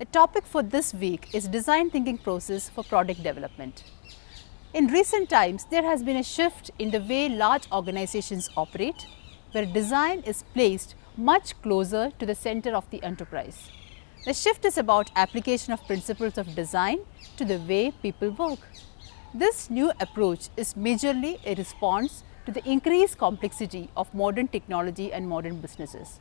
The topic for this week is design thinking process for product development. In recent times, there has been a shift in the way large organizations operate, where design is placed much closer to the center of the enterprise. The shift is about application of principles of design to the way people work. This new approach is majorly a response to the increased complexity of modern technology and modern businesses.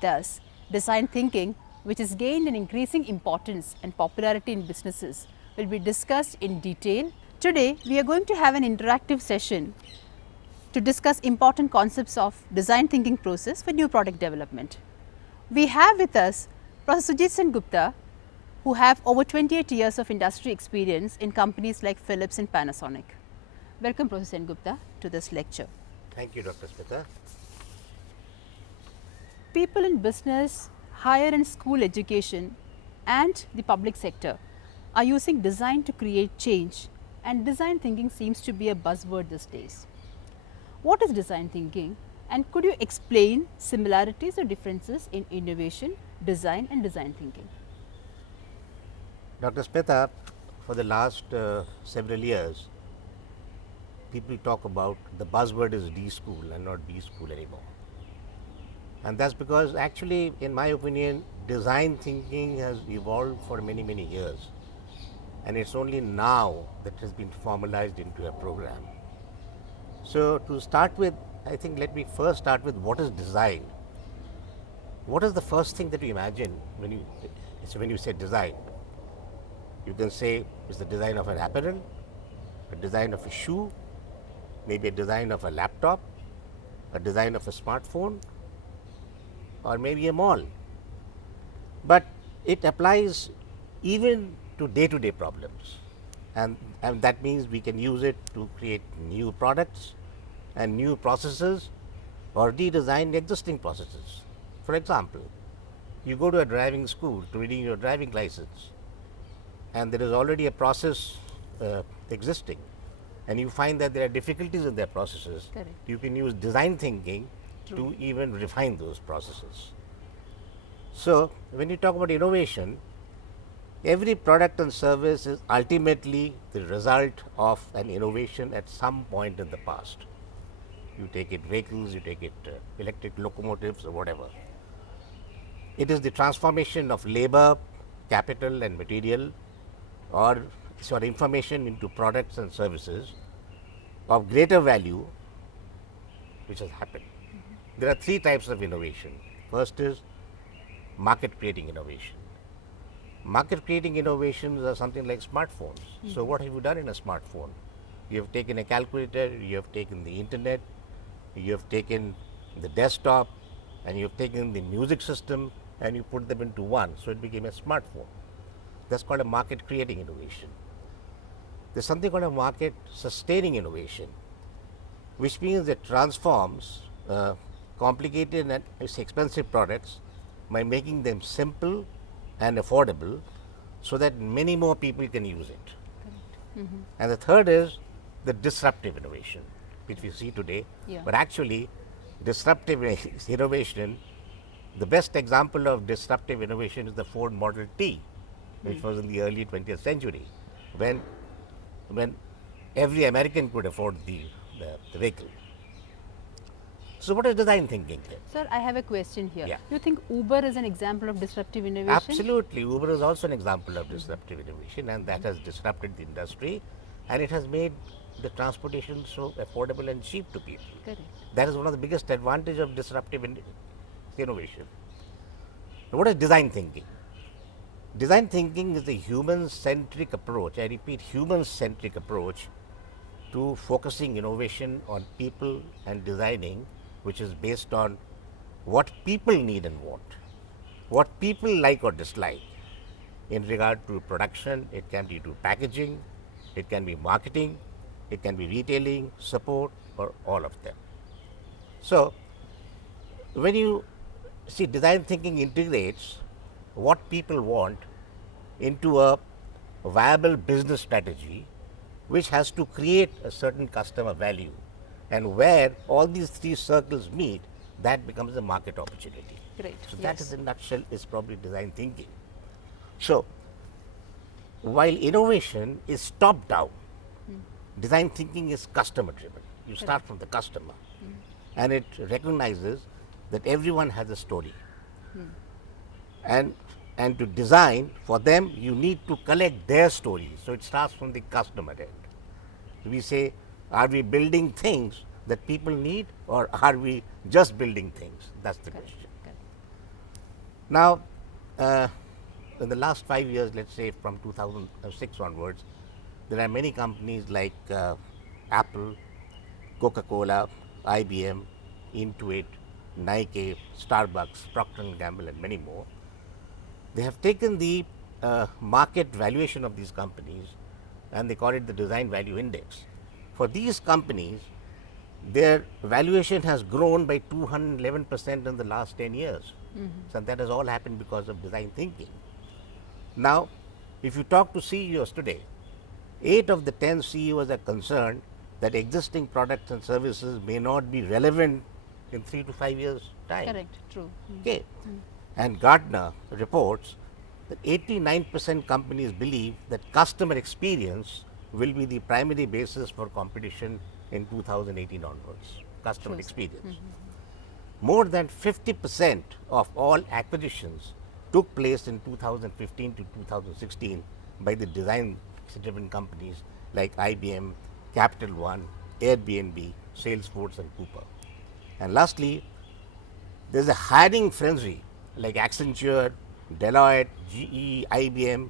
Thus, design thinking, which has gained an increasing importance and popularity in businesses, will be discussed in detail. Today, we are going to have an interactive session to discuss important concepts of design thinking process for new product development. We have with us Professor Sujit Sen Gupta, who have over 28 years of industry experience in companies like Philips and Panasonic. Welcome, Professor Sen Gupta, to this lecture. Thank you, Dr. Smita. People in business, higher and school education, and the public sector are using design to create change, and design thinking seems to be a buzzword these days. What is design thinking, and could you explain similarities or differences in innovation, design, and design thinking? Dr. Smita, for the last several years, people talk about the buzzword is D school and not B school anymore. And that's because actually, in my opinion, design thinking has evolved for many, many years. And it's only now that it has been formalized into a program. So to start with, I think let me first start with what is design. What is the first thing that you imagine when you say design? You can say it's the design of an apparel, a design of a shoe, maybe a design of a laptop, a design of a smartphone, or maybe a mall. But it applies even to day-to-day problems. And that means we can use it to create new products and new processes or redesign existing processes. For example, you go to a driving school to renew your driving license, and there is already a process existing, and you find that there are difficulties in their processes. Correct. You can use design thinking True. to even refine those processes. So, when you talk about innovation, every product and service is ultimately the result of an innovation at some point in the past. You take it vehicles, you take it electric locomotives or whatever. It is the transformation of labor, capital and material, or information into products and services of greater value which has happened. There are three types of innovation. First is market creating innovation. Market creating innovations are something like smartphones. So what have you done in a smartphone? You have taken a calculator, you have taken the internet, you have taken the desktop, and you have taken the music system, and you put them into one, so it became a smartphone. That's called a market creating innovation. There's something called a market sustaining innovation, which means it transforms complicated and expensive products by making them simple and affordable so that many more people can use it. And the third is the disruptive innovation, which we see today. Yeah. But actually, disruptive innovation, the best example of disruptive innovation is the Ford Model T, which was in the early 20th century, when every American could afford the vehicle. So what is design thinking here? Sir, I have a question here. Yeah. Do you think Uber is an example of disruptive innovation? Absolutely. Uber is also an example of disruptive innovation, and that has disrupted the industry, and it has made the transportation so affordable and cheap to people. Correct. That is one of the biggest advantage of disruptive innovation. Now, what is design thinking? Design thinking is a human-centric approach, I repeat, human-centric approach to focusing innovation on people and designing, which is based on what people need and want, what people like or dislike in regard to production. It can be to packaging, it can be marketing, it can be retailing, support, or all of them. So, when you see, design thinking integrates what people want into a viable business strategy, which has to create a certain customer value, and where all these three circles meet, that becomes a market opportunity. Great. So that is in a nutshell is probably design thinking. So, while innovation is top down, design thinking is customer driven. You start from the customer, and it recognizes that everyone has a story. And to design for them, you need to collect their stories. So it starts from the customer end. We say, are we building things that people need, or are we just building things? That's the Correct. question. Correct. Now, in the last 5 years, let's say from 2006 onwards, there are many companies like Apple, Coca-Cola, IBM, Intuit, Nike, Starbucks, Procter & Gamble, and many more. They have taken the market valuation of these companies, and they call it the design value index. For these companies, their valuation has grown by 211% in the last 10 years. So that has all happened because of design thinking. Now, if you talk to CEOs today, 8 of the 10 CEOs are concerned that existing products and services may not be relevant in 3 to 5 years' time. Correct. True. Okay. And Gartner reports that 89% companies believe that customer experience will be the primary basis for competition in 2018 onwards. Customer True. experience. More than 50% of all acquisitions took place in 2015 to 2016 by the design driven companies like IBM, Capital One, Airbnb, Salesforce, and Cooper. And lastly, there's a hiring frenzy like Accenture, Deloitte, GE, IBM.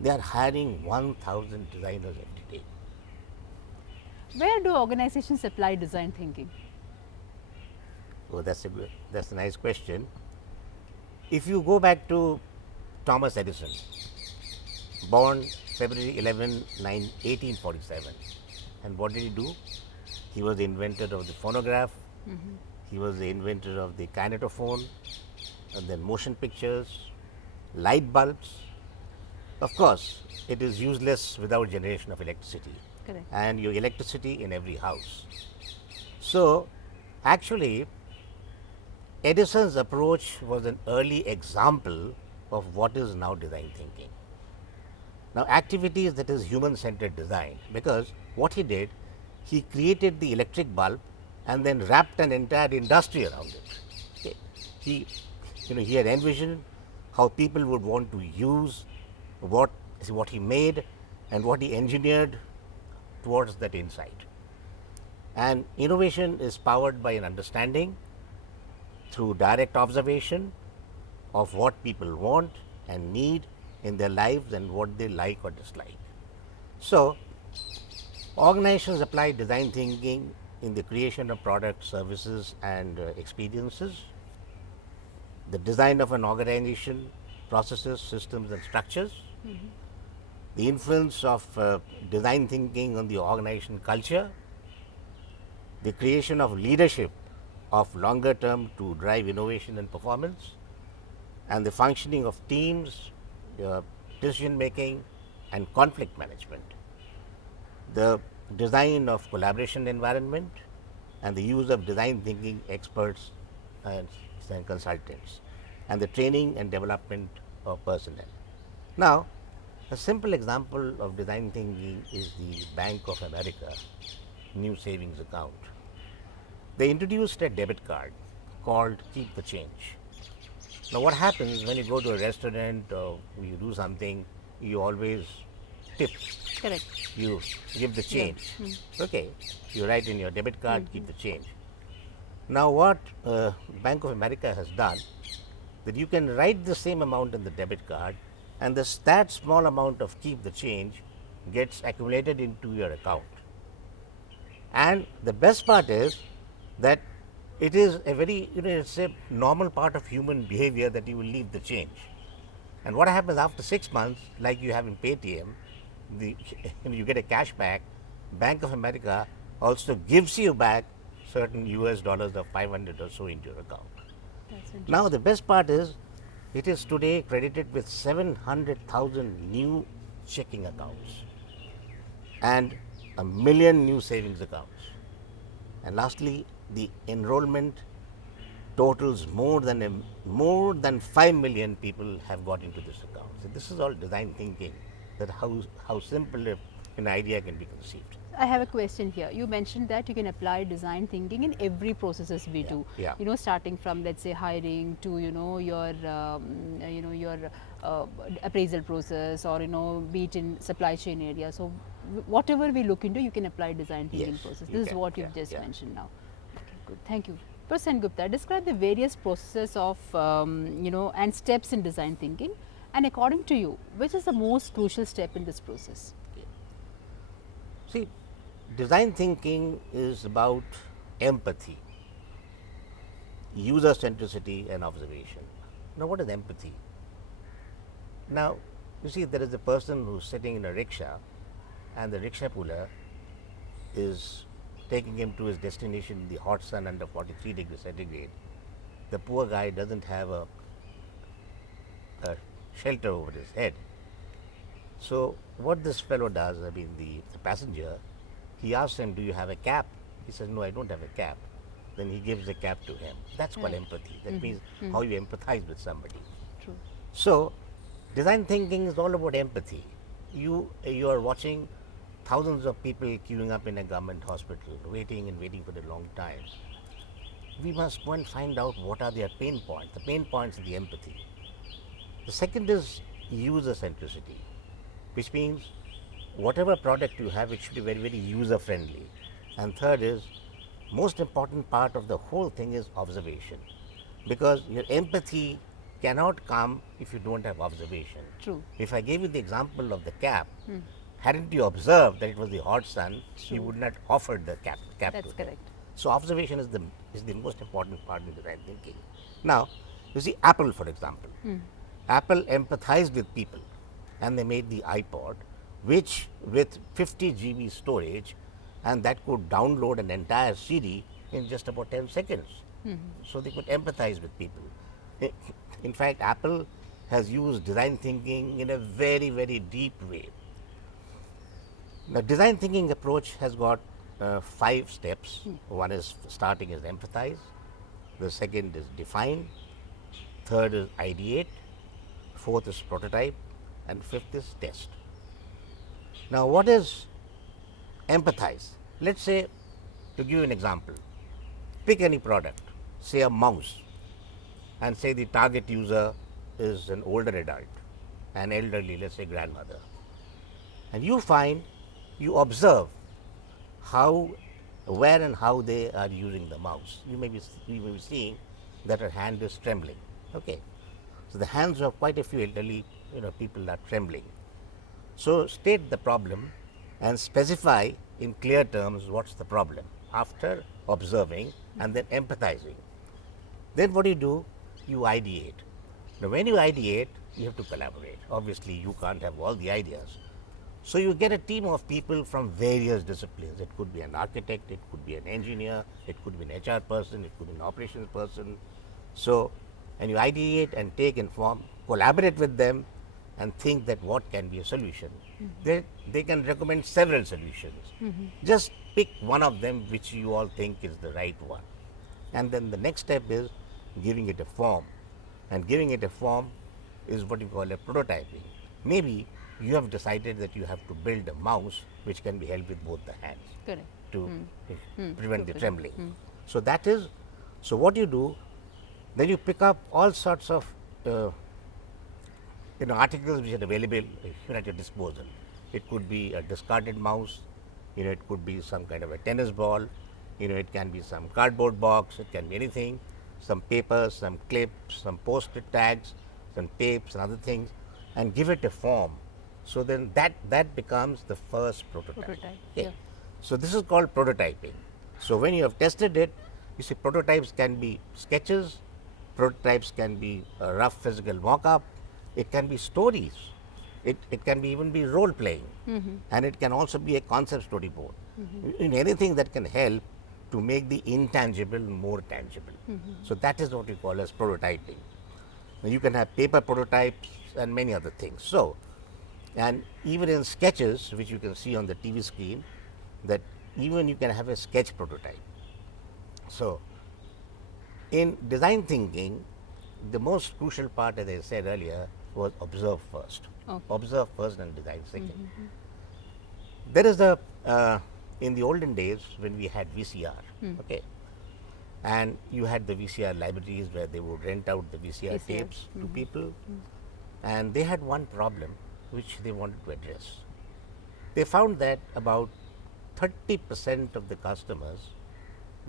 They are hiring 1,000 designers every day. Where do organizations apply design thinking? Oh, that's a nice question. If you go back to Thomas Edison, born February 11, 1847, and what did he do? He was the inventor of the phonograph. He was the inventor of the kinetophone, and then motion pictures, light bulbs. Of course, it is useless without generation of electricity. Correct. And your electricity in every house. So, actually, Edison's approach was an early example of what is now design thinking. Now, activities that is human-centered design, because what he did, he created the electric bulb and then wrapped an entire industry around it. Okay. He had envisioned how people would want to use what he made and what he engineered towards that insight. And innovation is powered by an understanding through direct observation of what people want and need in their lives and what they like or dislike. So, organizations apply design thinking in the creation of products, services, and experiences, the design of an organization, processes, systems, and structures, the influence of design thinking on the organization culture, the creation of leadership of longer term to drive innovation and performance, and the functioning of teams, decision making, and conflict management, the design of collaboration environment, and the use of design thinking experts and consultants, and the training and development of personnel. Now, a simple example of design thinking is the Bank of America new savings account. They introduced a debit card called Keep the Change. Now, what happens when you go to a restaurant or you do something, you always tip. Correct. You give the change. Okay, you write in your debit card, keep the change. Now, what Bank of America has done, that you can write the same amount in the debit card, and that small amount of keep the change gets accumulated into your account. And the best part is that it is a very, it's a normal part of human behavior that you will leave the change. And what happens after 6 months, like you have in Paytm, you get a cash back. Bank of America also gives you back certain US dollars of 500 or so into your account. Now, the best part is, it is today credited with 700,000 new checking accounts and 1 million new savings accounts. And lastly, the enrollment totals more than 5 million people have got into this account. So this is all design thinking, that how simple an idea can be conceived. I have a question here. You mentioned that you can apply design thinking in every processes we do. yeah. You know, starting from, let's say, hiring to your appraisal process, or be it in supply chain area. So whatever we look into, you can apply design thinking Yes, process. you This is can. what you've Yeah, just yeah. mentioned now. Okay, good. Thank you. Person Gupta, describe the various processes of and steps in design thinking, and according to you, which is the most crucial step in this process? See, design thinking is about empathy, user centricity, and observation. Now, what is empathy? Now, you see, there is a person who's sitting in a rickshaw, and the rickshaw puller is taking him to his destination in the hot sun under 43 degrees centigrade. The poor guy doesn't have a shelter over his head. So, what this fellow does, I mean, the passenger, he asks him, "Do you have a cap?" He says, "No, I don't have a cap." Then he gives the cap to him. That's called empathy. That means how you empathize with somebody. True. So, design thinking is all about empathy. You are watching thousands of people queuing up in a government hospital, waiting and waiting for a long time. We must go and find out what are their pain points. The pain points are the empathy. The second is user centricity, which means whatever product you have, it should be very, very user friendly. And third is, most important part of the whole thing is observation, because your empathy cannot come if you don't have observation. True. If I gave you the example of the cap, hadn't you observed that it was the hot sun, you would not offer the cap That's to them. correct. So observation is the most important part in design thinking. Now, you see Apple, for example. Apple empathized with people, and they made the iPod, which with 50 GB storage, and that could download an entire CD in just about 10 seconds. So they could empathize with people. In fact, Apple has used design thinking in a very, very deep way. The design thinking approach has got 5 steps. One is starting is empathize, the second is define, third is ideate, fourth is prototype, and fifth is test. Now, what is empathize? Let's say, to give you an example, pick any product, say a mouse, and say the target user is an older adult, an elderly, let's say grandmother. And you observe how, where and how they are using the mouse. You may be seeing that her hand is trembling. Okay. So the hands of quite a few elderly people are trembling. So state the problem and specify in clear terms what's the problem after observing and then empathizing. Then what do? You ideate. Now when you ideate, you have to collaborate. Obviously, you can't have all the ideas. So you get a team of people from various disciplines. It could be an architect, it could be an engineer, it could be an HR person, it could be an operations person. So, and you ideate and take inform, collaborate with them, and think that what can be a solution. They can recommend several solutions. Just pick one of them which you all think is the right one. And then the next step is giving it a form. And giving it a form is what you call a prototyping. Maybe you have decided that you have to build a mouse which can be held with both the hands. Correct. To prevent the trembling. So that is, so what you do, then you pick up all sorts of articles which are available at your disposal. It could be a discarded mouse, it could be some kind of a tennis ball, it can be some cardboard box, it can be anything, some papers, some clips, some post-it tags, some tapes and other things, and give it a form. So then that becomes the first prototype. Prototype, Okay. yeah. So this is called prototyping. So when you have tested it, you see prototypes can be sketches, prototypes can be a rough physical mock-up, it can be stories, it can be even be role playing, and it can also be a concept storyboard. In anything that can help to make the intangible more tangible. So that is what we call as prototyping. Now you can have paper prototypes and many other things. So, and even in sketches, which you can see on the TV screen, that even you can have a sketch prototype. So In design thinking, the most crucial part, as I said earlier, was observe first. Okay. Observe first and design 2nd. There is a in the olden days when we had VCR, okay, and you had the VCR libraries where they would rent out the VCR VCR. tapes to people, and they had one problem which they wanted to address. They found that about 30% of the customers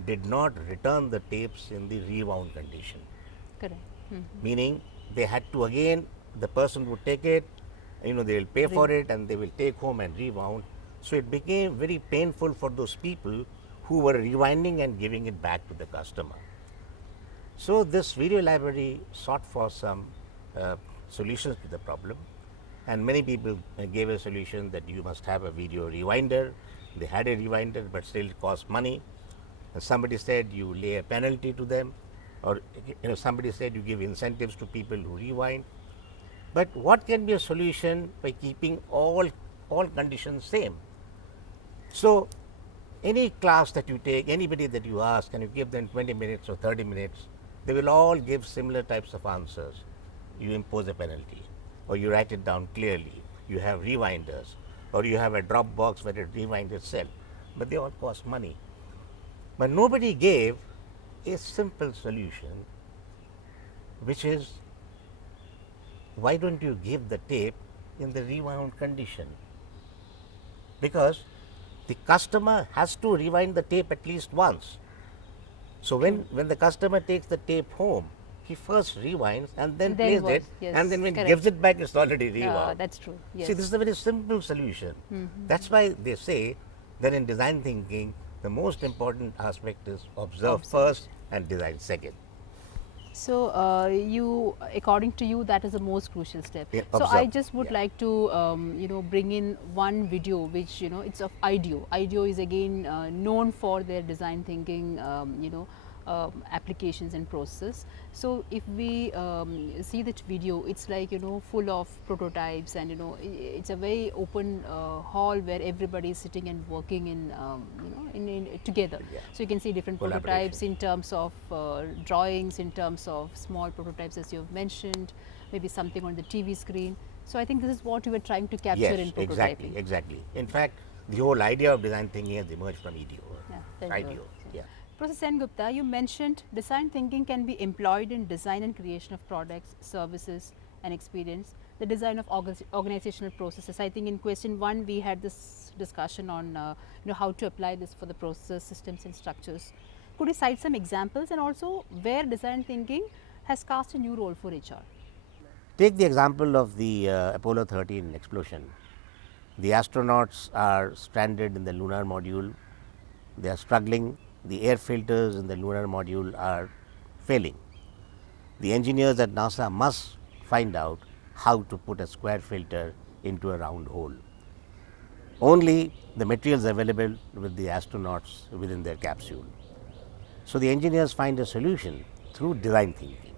did not return the tapes in the rewound condition, Correct. meaning they had to again, the person would take it, they will pay for it and they will take home and rewound. So it became very painful for those people who were rewinding and giving it back to the customer. So this video library sought for some solutions to the problem, and many people gave a solution that you must have a video rewinder. They had a rewinder, but still it cost money. And somebody said you lay a penalty to them, or somebody said you give incentives to people who rewind. But what can be a solution by keeping all conditions same? So any class that you take, anybody that you ask, and you give them 20 minutes or 30 minutes, they will all give similar types of answers. You impose a penalty, or you write it down clearly, you have rewinders, or you have a drop box where it rewinds itself, but they all cost money. But nobody gave a simple solution, which is, why don't you give the tape in the rewound condition? Because the customer has to rewind the tape at least once. So when the customer takes the tape home, he first rewinds and then plays it, yes, and then when he correct. gives it back, it's already rewound. That's true. Yes. See, this is a very simple solution. That's why they say that in design thinking, the most important aspect is observe first and design second. So, according to you, that is the most crucial step. Yeah, so, I observe. just would Yeah. like to, bring in one video, which it's of IDEO. IDEO is again known for their design thinking, applications and process. So, if we see that video, it's like full of prototypes, and it's a very open hall where everybody is sitting and working in together. Yeah. So, you can see different prototypes in terms of drawings, in terms of small prototypes, as you have mentioned, maybe something on the TV screen. So, I think this is what you were trying to capture in prototyping. Exactly. In fact, the whole idea of design thinking has emerged from IDEO. Yeah, thank you. IDEO, yeah. Professor Sen Gupta, you mentioned design thinking can be employed in design and creation of products, services and experience, the design of organizational processes. I think in question 1 we had this discussion on how to apply this for the process, systems and structures. Could you cite some examples, and also where design thinking has cast a new role for HR? Take the example of the Apollo 13 explosion. The astronauts are stranded in the lunar module. They are struggling. The air filters in the lunar module are failing. The engineers at NASA must find out how to put a square filter into a round hole. Only the materials available with the astronauts within their capsule. So the engineers find a solution through design thinking.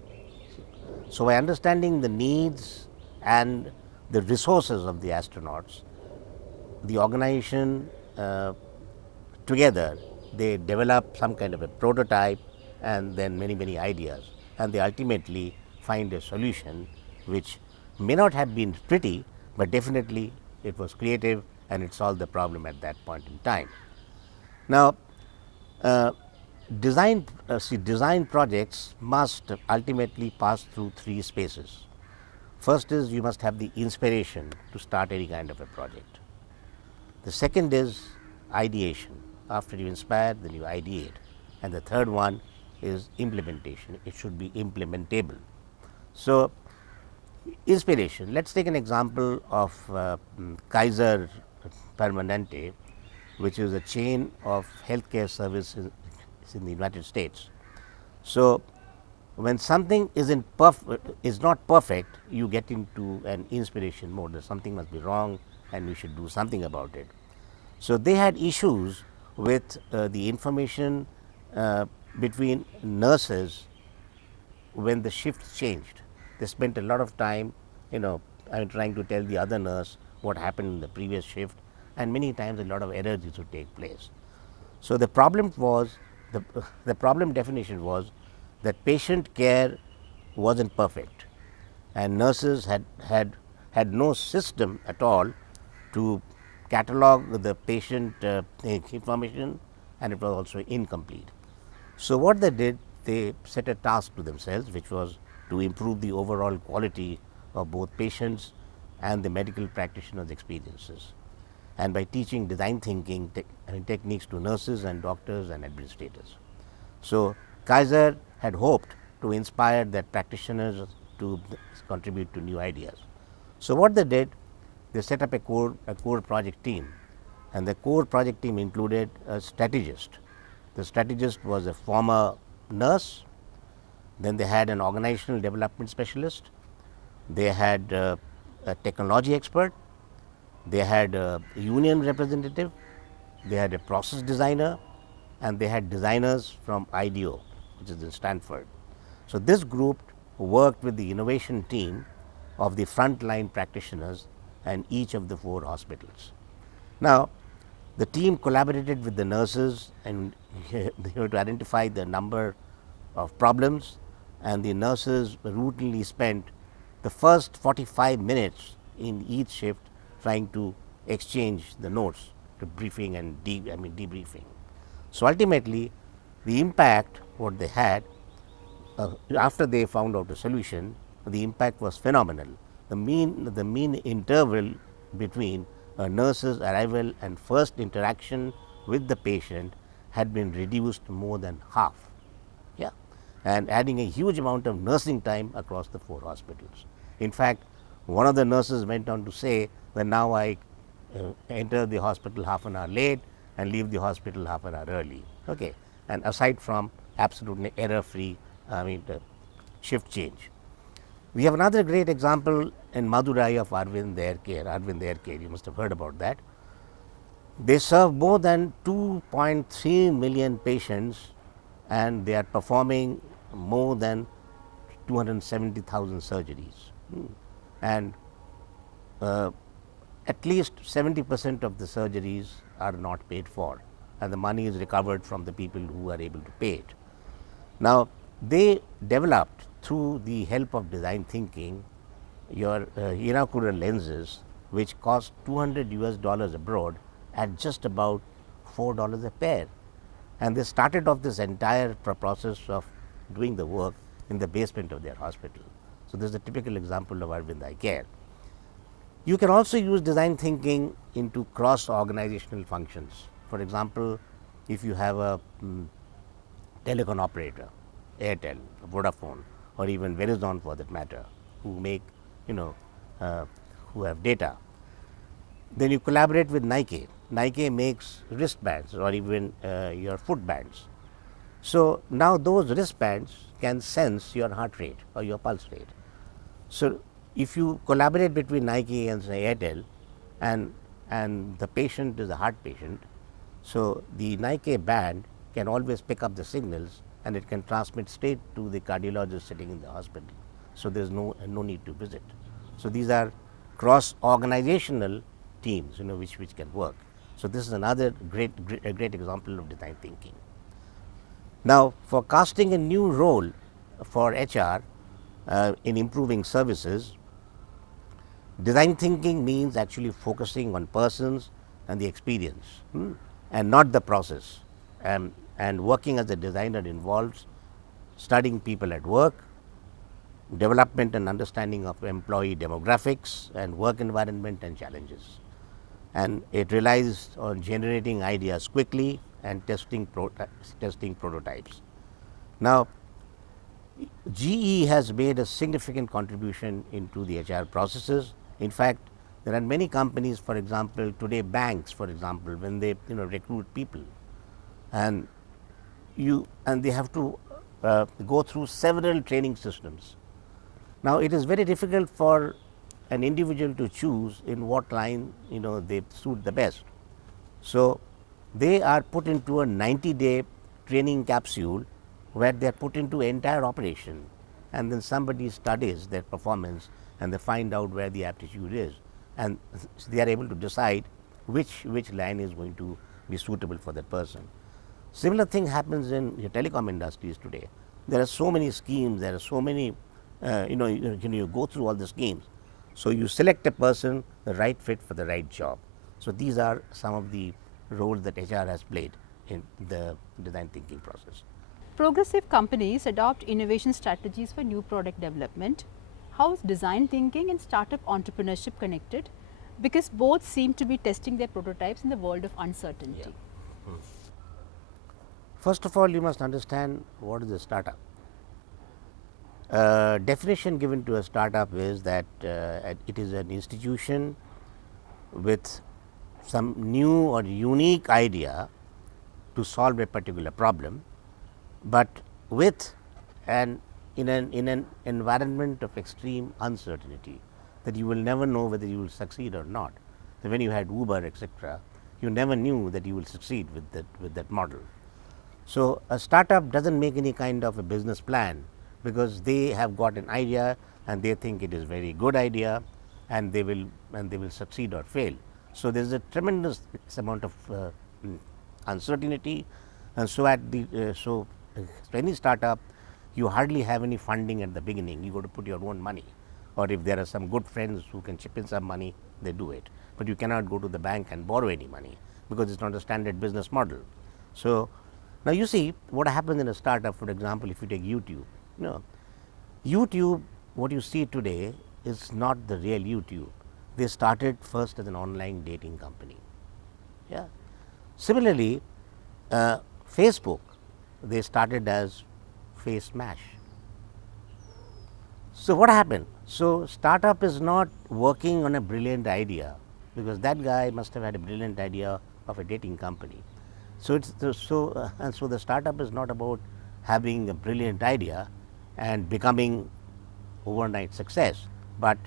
So by understanding the needs and the resources of the astronauts, the organization together, they develop some kind of a prototype and then many ideas, and they ultimately find a solution which may not have been pretty, but definitely it was creative and it solved the problem at that point in time. Now, design projects must ultimately pass through 3 spaces. First is, you must have the inspiration to start any kind of a project. The second is ideation. After you inspire, then you ideate. And the third one is implementation. It should be implementable. So, inspiration. Let's take an example of Kaiser Permanente, which is a chain of healthcare services in the United States. So, when something is not perfect, you get into an inspiration mode. That something must be wrong and we should do something about it. So, they had issues with the information between nurses when the shifts changed. They spent a lot of time, trying to tell the other nurse what happened in the previous shift, and many times a lot of errors used to take place. So the problem was, the problem definition was, that patient care wasn't perfect, and nurses had no system at all to catalog the patient information, and it was also incomplete. So what they did, they set a task to themselves, which was to improve the overall quality of both patients and the medical practitioners' experiences, and by teaching design thinking techniques to nurses and doctors and administrators. So Kaiser had hoped to inspire their practitioners to contribute to new ideas. So what they did, they set up a core project team, and the core project team included a strategist. The strategist was a former nurse. Then they had an organizational development specialist. They had a technology expert. They had a union representative. They had a process designer, and they had designers from IDEO, which is in Stanford. So this group worked with the innovation team of the frontline practitioners and each of the 4 hospitals. Now, the team collaborated with the nurses and to identify the number of problems, and the nurses routinely spent the first 45 minutes in each shift trying to exchange the notes to briefing and debriefing. So ultimately, the impact what they had after they found out a solution, the impact was phenomenal. The mean interval between a nurse's arrival and first interaction with the patient had been reduced more than half. Yeah, and adding a huge amount of nursing time across the 4 hospitals. In fact, one of the nurses went on to say that now I enter the hospital half an hour late and leave the hospital half an hour early. Okay, and aside from absolutely error-free, shift change. We have another great example in Madurai of Arvind Air Care. Arvind Air Care, you must have heard about that. They serve more than 2.3 million patients, and they are performing more than 270,000 surgeries. And at least 70% of the surgeries are not paid for, and the money is recovered from the people who are able to pay it. Now, they developed through the help of design thinking your intraocular lenses, which cost $200 abroad at just about $4 a pair. And they started off this entire process of doing the work in the basement of their hospital. So this is a typical example of Arvind Eye Care. You can also use design thinking into cross-organizational functions. For example, if you have a telecom operator, Airtel, Vodafone, or even Verizon for that matter, who make, who have data, then you collaborate with Nike. Nike makes wristbands or even your foot bands. So now those wristbands can sense your heart rate or your pulse rate. So if you collaborate between Nike and say Airtel, and the patient is a heart patient, so the Nike band can always pick up the signals and it can transmit straight to the cardiologist sitting in the hospital. So there's no need to visit. So these are cross-organizational teams, which can work. So this is another great example of design thinking. Now, for casting a new role for HR in improving services, design thinking means actually focusing on persons and the experience, and not the process. And working as a designer involves studying people at work, development and understanding of employee demographics and work environment and challenges. And it relies on generating ideas quickly and testing prototypes. Now, GE has made a significant contribution into the HR processes. In fact, there are many companies, for example, today banks, for example, when they recruit people, and they have to go through several training systems. Now, it is very difficult for an individual to choose in what line they suit the best. So they are put into a 90-day training capsule where they are put into entire operation, and then somebody studies their performance and they find out where the aptitude is, and they are able to decide which line is going to be suitable for that person. Similar thing happens in your telecom industries today. there are so many schemes, there are so many, you go through all the schemes. So you select a person, the right fit for the right job. So these are some of the roles that HR has played in the design thinking process. Progressive companies adopt innovation strategies for new product development. How is design thinking and startup entrepreneurship connected? Because both seem to be testing their prototypes in the world of uncertainty. First of all, you must understand what is a startup. Definition given to a startup is that it is an institution with some new or unique idea to solve a particular problem, but with in an environment of extreme uncertainty, that you will never know whether you will succeed or not. So when you had Uber, etc., you never knew that you will succeed with that model. So a startup doesn't make any kind of a business plan, because they have got an idea and they think it is very good idea, and they will succeed or fail. So there is a tremendous amount of uncertainty, and so any startup, you hardly have any funding at the beginning. You got to put your own money, or if there are some good friends who can chip in some money, they do it. But you cannot go to the bank and borrow any money, because it's not a standard business model. So now you see what happens in a startup. For example, if you take YouTube, YouTube, what you see today is not the real YouTube. They started first as an online dating company. Yeah. Similarly, Facebook, they started as Face Smash. So what happened? So startup is not working on a brilliant idea, because that guy must have had a brilliant idea of a dating company. So so the startup is not about having a brilliant idea and becoming overnight success, but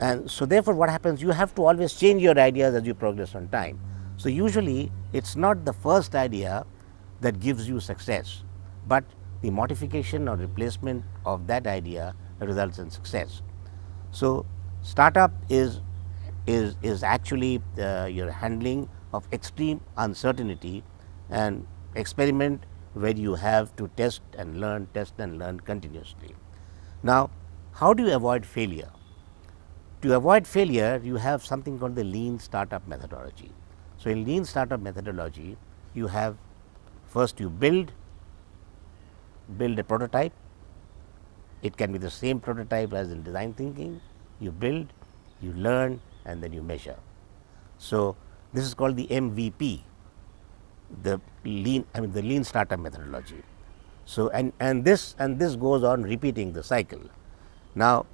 and so therefore what happens, you have to always change your ideas as you progress on time. So usually it's not the first idea that gives you success, but the modification or replacement of that idea results in success. So startup is actually your handling of extreme uncertainty and experiment, where you have to test and learn continuously. Now, how do you avoid failure? To avoid failure, you have something called the lean startup methodology. So in lean startup methodology, you have, first you build a prototype. It can be the same prototype as in design thinking. You build, you learn, and then you measure. So this is called the MVP, the lean startup methodology. So and this goes on repeating the cycle. Now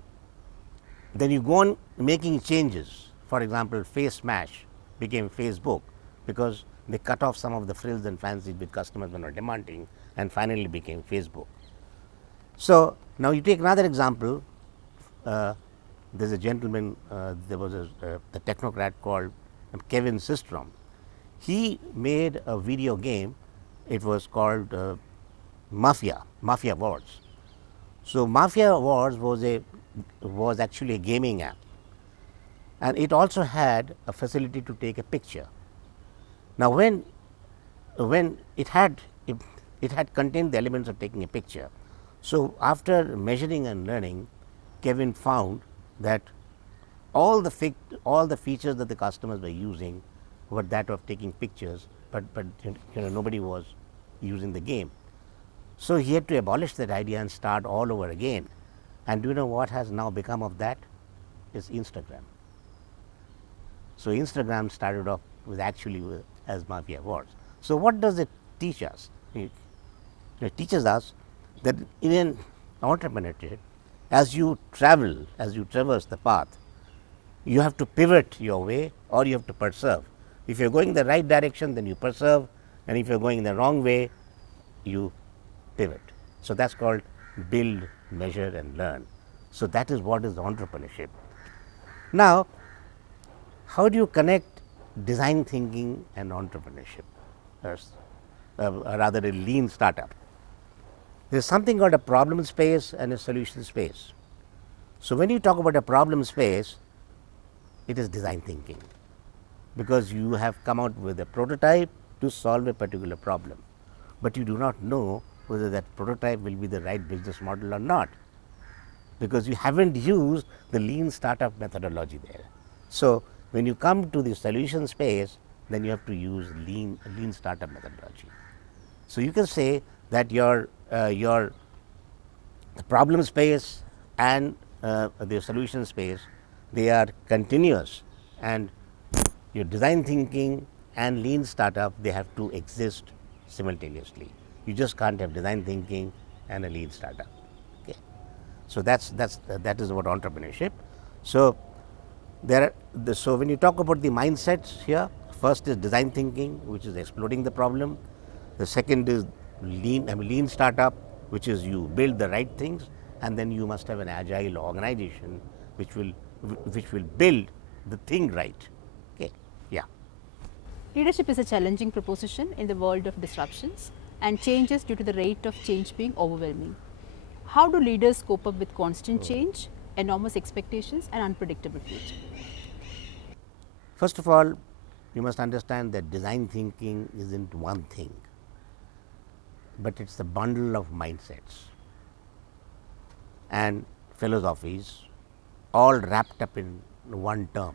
then you go on making changes. For example, Face Smash became Facebook, because they cut off some of the frills and fancies which customers were not demanding, and finally became Facebook. So now you take another example. There's a gentleman, there was a technocrat called Kevin Systrom. He made a video game. It was called Mafia Wars. So Mafia Wars was actually a gaming app, and it also had a facility to take a picture. Now when it had contained the elements of taking a picture. So after measuring and learning, Kevin found that all the features that the customers were using were that of taking pictures, but nobody was using the game. So he had to abolish that idea and start all over again. And do you know what has now become of that? Is Instagram. So Instagram started off as Mafia Wars. So what does it teach us? It teaches us that in entrepreneurship, as you traverse the path, you have to pivot your way, or you have to persevere. If you are going the right direction, then you persevere, and if you are going the wrong way, you pivot. So that's called build, measure, and learn. So that is what is entrepreneurship. Now, how do you connect design thinking and entrepreneurship, rather a lean startup? There is something called a problem space and a solution space. So when you talk about a problem space, it is design thinking, because you have come out with a prototype to solve a particular problem, but you do not know whether that prototype will be the right business model or not, because you haven't used the lean startup methodology there. So, when you come to the solution space, then you have to use lean startup methodology. So, you can say that your the problem space and the solution space, they are continuous, and your design thinking and lean startup, they have to exist simultaneously. You just can't have design thinking and a lean startup. Okay. So that is about entrepreneurship. So so when you talk about the mindsets here, first is design thinking, which is exploring the problem. The second is lean startup, which is you build the right things, and then you must have an agile organization which will build the thing right. Okay. Yeah. Leadership is a challenging proposition in the world of disruptions and changes due to the rate of change being overwhelming. How do leaders cope up with constant change, enormous expectations, and unpredictable future? First of all, you must understand that design thinking isn't one thing, but it's a bundle of mindsets and philosophies all wrapped up in one term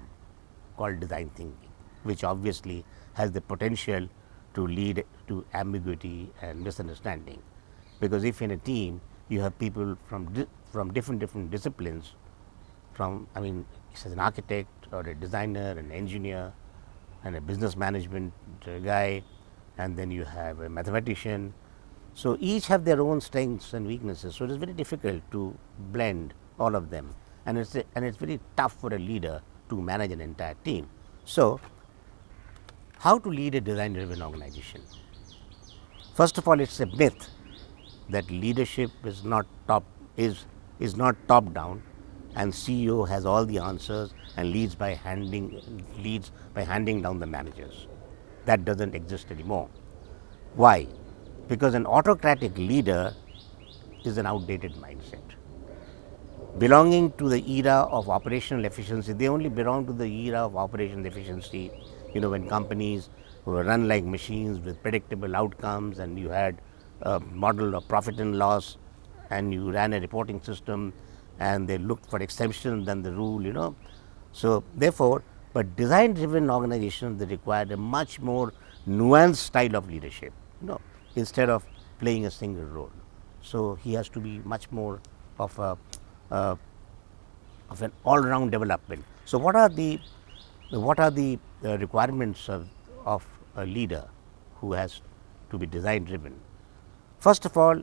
called design thinking, which obviously has the potential to lead to ambiguity and misunderstanding. Because if in a team you have people from different disciplines, as an architect or a designer, an engineer, and a business management guy, and then you have a mathematician. So each have their own strengths and weaknesses. So it is very difficult to blend all of them, and it's very tough for a leader to manage an entire team. So how to lead a design-driven organization? First of all, it's a myth that leadership is not top down, and CEO has all the answers and leads by handing down the managers. That doesn't exist anymore. Why? Because an autocratic leader is an outdated mindset. Belonging to the era of operational efficiency, they only belong to the era of operational efficiency, when companies were run like machines with predictable outcomes, and you had a model of profit and loss, and you ran a reporting system, and they looked for exceptions than the rule. So therefore, but design driven organizations, they required a much more nuanced style of leadership, instead of playing a single role. So he has to be much more of an all round development. So what are the requirements of a leader who has to be design driven? First of all,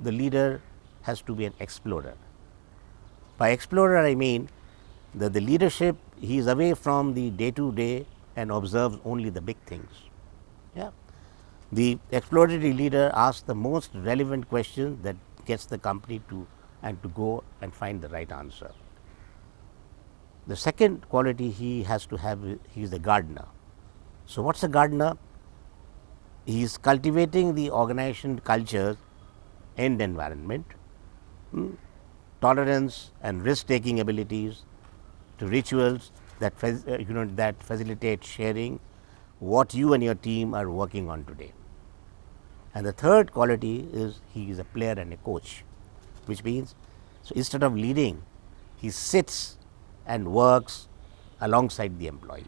the leader has to be an explorer. By explorer, I mean that the leadership, he is away from the day to day and observes only the big things. Yeah. The exploratory leader asks the most relevant questions that gets the company to go and find the right answer. The second quality he has to have, he is a gardener. So what's a gardener? He is cultivating the organization culture and environment, tolerance and risk-taking abilities, to rituals that that facilitate sharing what you and your team are working on today. And the third quality is he is a player and a coach, which means, so instead of leading, he sits and works alongside the employee,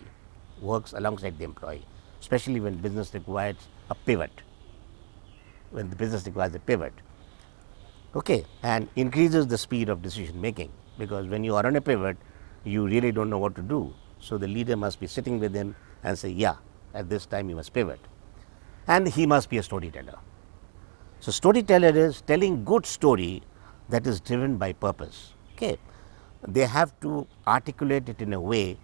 especially when business requires a pivot, okay, and increases the speed of decision making, because when you are on a pivot, you really don't know what to do. So the leader must be sitting with him and say, yeah, at this time you must pivot. And he must be a storyteller. So storyteller is telling good story that is driven by purpose. Okay, they have to articulate it in a way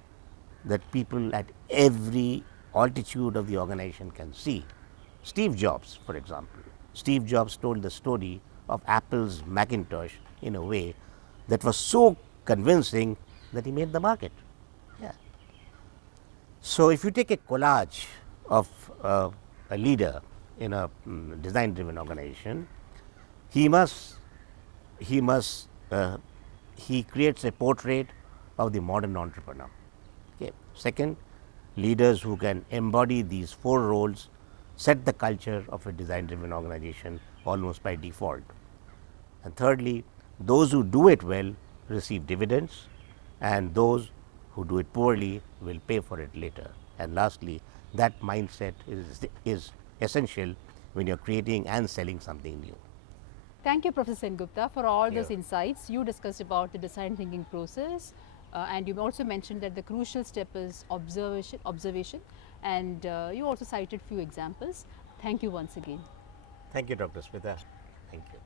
that people at every altitude of the organization can see. Steve Jobs, for example, Steve Jobs told the story of Apple's Macintosh in a way that was so convincing that he made the market. Yeah. So if you take a collage of a leader in a design driven organization, he creates a portrait of the modern entrepreneur. Okay. Second, leaders who can embody these four roles set the culture of a design driven organization almost by default. And thirdly, those who do it well receive dividends, and those who do it poorly will pay for it later. And lastly, that mindset is essential when you're creating and selling something new. Thank you, Professor Sengupta, for all those Yeah. insights. You discussed about the design thinking process, and you also mentioned that the crucial step is observation, and you also cited few examples. Thank you once again. Thank you, Dr. Smita. Thank you.